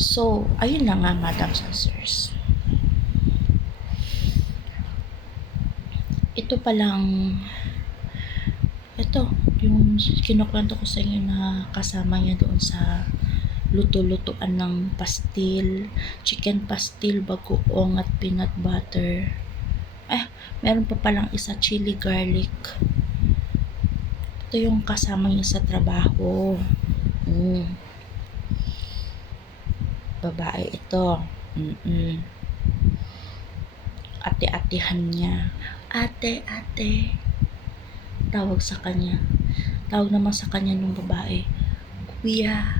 So, ayun na nga, madams and sirs. Ito palang, ito, yung kinukwento ko sa inyo na kasama niya doon sa luto-lutuan ng pastil, chicken pastil, bagoong at peanut butter. Meron pa palang isa, chili garlic. Ito yung kasama niya sa trabaho. Babae ito. Ate-atehan niya. Ate. Tawag sa kanya. Tawag naman sa kanya nung babae, Kuya.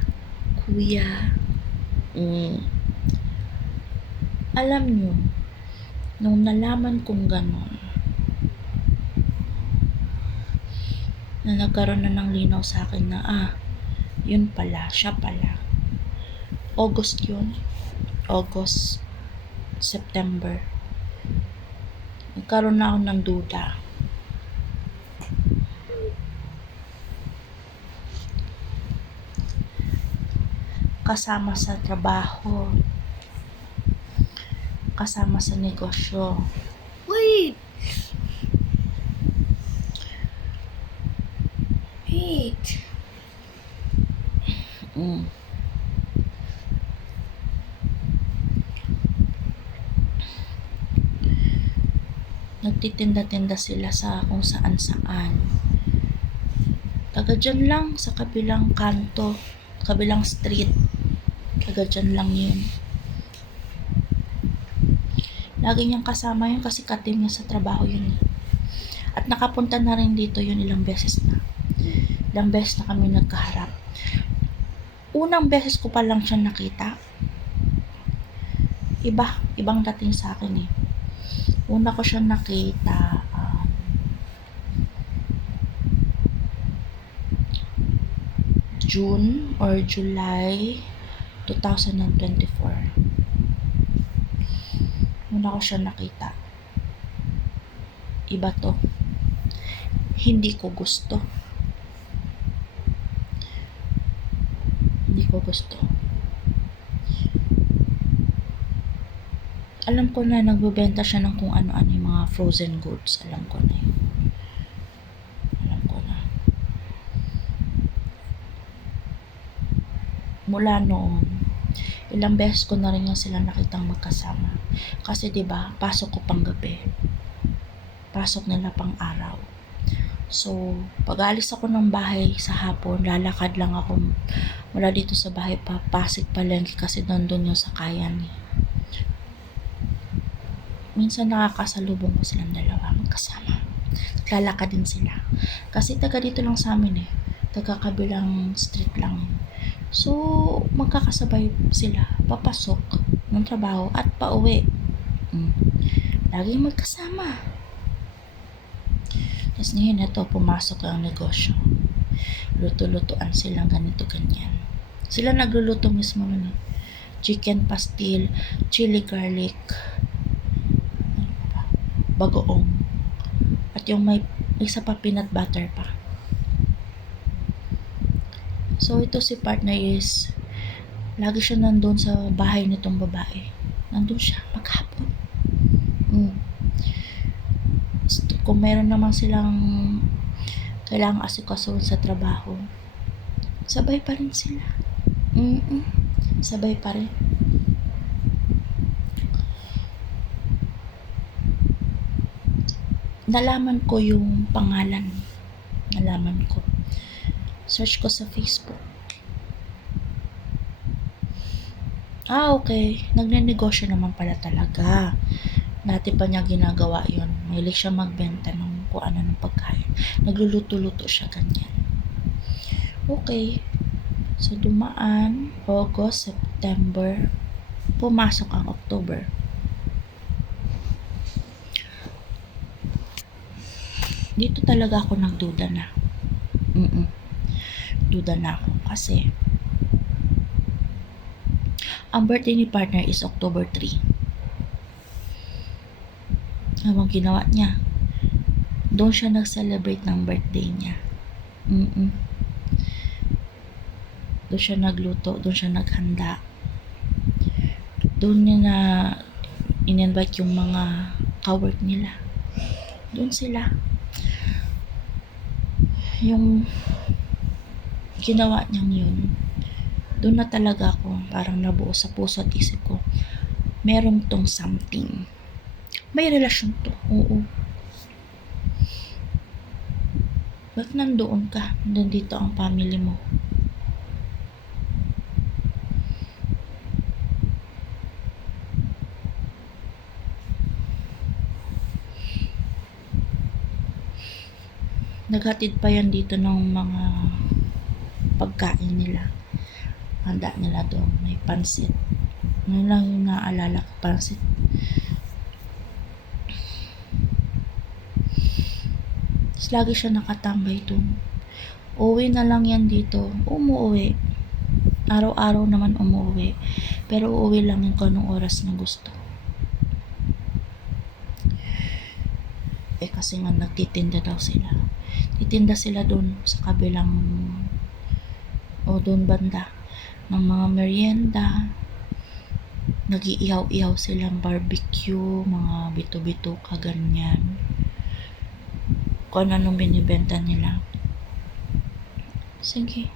Alam nyo, nung nalaman kong ganon, na nagkaroon na ng linaw sa akin na yun pala, siya pala. August yun. August, September. Nagkaroon na ako ng duda. Kasama sa trabaho. Kasama sa negosyo. Wait. Nagtitinda-tinda sila sa kung saan-saan. Taga dyan lang sa kabilang kanto, kabilang street. Taga dyan lang yun. Lagi niyang kasama yun kasi katim niya sa trabaho yun. At nakapunta na rin dito yun ilang beses na. Ilang beses na kami nagkaharap. Unang beses ko pa lang siya nakita. Ibang dating sa akin eh. Una ko siya nakita June or July 2024. Una ko siya nakita. Iba to. Hindi ko gusto. Alam ko na nagbebenta siya ng kung ano-ano yung mga frozen goods. Alam ko na. Mula noon, ilang beses ko na rin yung sila nakitang magkasama. Kasi 'di ba, pasok ko pang gabi. Pasok nila pang araw. So, pag alis ako ng bahay sa hapon, lalakad lang ako mula dito sa bahay pa Pasig Palengke kasi nandun yung sakayan eh. Minsan nakakasalubong ko silang dalawa magkasama. Naglalakad din sila. Kasi taga dito lang sa amin eh. Taga kabilang street lang. So, magkakasabay sila papasok ng trabaho at pauwi. Laging magkasama. Tapos ngayon ito, pumasok ang negosyo. Luto-lutuan silang ganito ganyan. Sila nagluluto mismo nun eh. Chicken pastil, chili garlic, bagoong. At yung may isa pa peanut butter pa. So ito si partner is lagi siya nandun sa bahay nitong babae. Nandun siya maghapon. Kung meron naman silang kailangang asikasuhin sa trabaho, sabay pa rin sila. Sabay pa rin. Nalaman ko yung pangalan. Search ko sa Facebook. Okay. Nagnenegosyo naman pala talaga. Dati pa niya ginagawa yun. Mahilig siya magbenta ng kung ano ng pagkain. Nagluluto-luto siya ganyan. Okay. So, dumaan. August, September. Pumasok ang October. Dito talaga ako nagduda na. Duda na ako kasi ang birthday ni partner is October 3. Habang ginawa niya, doon siya nag-celebrate ng birthday niya. Doon siya nagluto, doon siya naghanda. Doon niya na in-invite yung mga kawork nila. Doon sila. Yung ginawa niyang yun, doon na talaga ako parang nabuo sa puso at isip ko, meron tong something. May relasyon to. Oo. Ba't nandoon ka? Nandito ang family mo. Naghatid pa yan dito ng mga pagkain nila. Handa nila doon. May pansit. Ngayon lang yung naaalala ko, pansit. Tapos lagi siya nakatambay doon. Uwi na lang yan dito. Umuwi. Araw-araw naman umuwi. Pero uuwi lang yan kung anong oras na gusto. Kasi nga nagtitinda daw sila. Titinda sila doon sa kabilang o doon banda ng mga merienda. Nag-iihaw-ihaw silang barbecue, mga bito-bito kaganyan. Kung anong binibenta nila. Sige.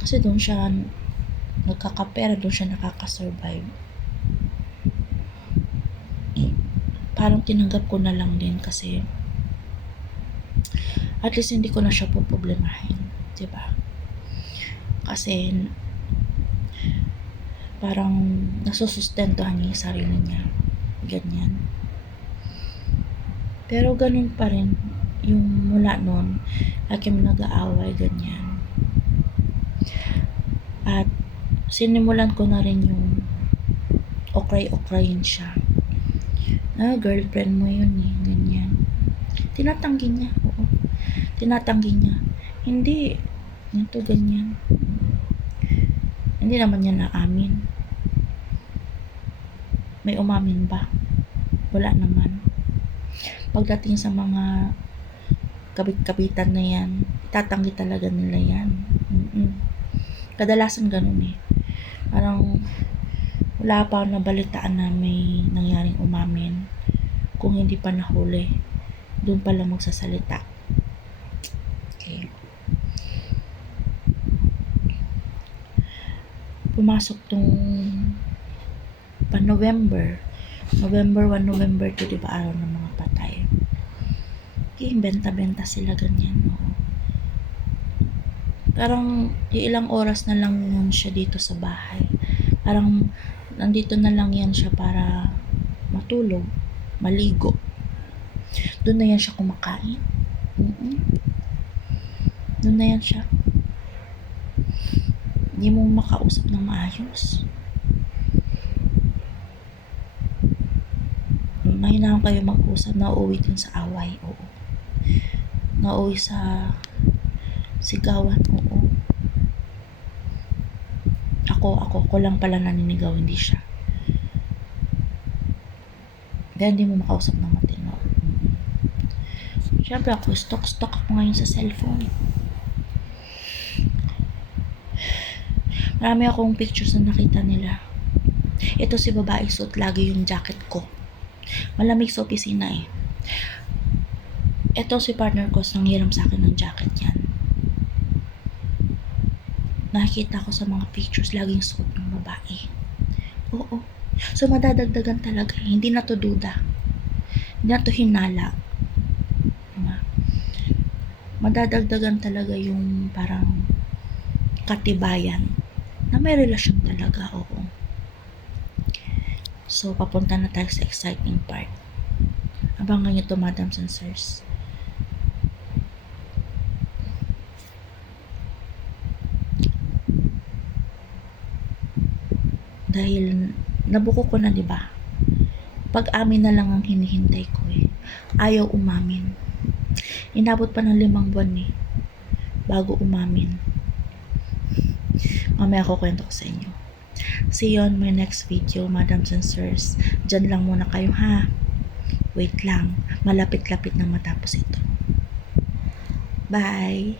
Kasi doon siya nagkakapera, doon siya nakakasurvive. Parang tinanggap ko na lang din kasi at least hindi ko na siya poproblemahin, diba? Kasi parang nasusustentuhan niya yung sarili niya, ganyan. Pero ganun pa rin yung mula nun, lagi kami nag-aaway, ganyan. At sinimulan ko na rin yung okray-okrayin siya. Girlfriend mo yun eh, ganyan. Tinatanggi niya, oo. Tinatanggi niya. Hindi, ito ganyan. Hindi naman niya naamin. May umamin ba? Wala naman. Pagdating sa mga kabit-kabitan na yan, itatanggi talaga nila yan. Kadalasan ganun eh. Parang wala pa nabalitaan na may nangyaring umamin. Kung hindi pa nahuli, doon pa lang magsasalita. Okay. Pumasok tong November 1, November 2, diba araw ng mga patay. Okay, benta-benta sila ganyan. No? Parang ilang oras na lang yun siya dito sa bahay. Parang nandito na lang yan siya para matulog, maligo. Doon na yan siya kumakain. Doon na yan siya. Hindi mo makausap ng maayos. Mahina kayo mag-usap, nauuwi din sa away, oo. Nauuwi sa sigawan, oo. Ako lang pala naninigaw, hindi siya. Dahil hindi mo makausap ng matino. Siyempre ako, stock ako ngayon sa cellphone. Marami akong pictures na nakita nila. Ito si babae, suot lagi yung jacket ko. Malamig sa opisina eh. Ito si partner ko, nanghiram sa akin ng jacket yan. Nakikita ko sa mga pictures, laging suot ng babae. Oo. So madadagdagan talaga. Hindi na to duda. Hindi na to hinala. Madadagdagan talaga yung parang katibayan na may relasyon talaga, oo. So, papunta na tayo sa exciting part. Abangan nyo to, madams and sirs. Dahil nabuko ko na, diba? Pag-amin na lang ang hinihintay ko eh. Ayaw umamin. Inabot pa ng 5 buwan eh. Bago umamin. Mamaya ko kwento ko sa inyo. See you on my next video, madams and sirs. Diyan lang muna kayo ha. Wait lang. Malapit-lapit na matapos ito. Bye!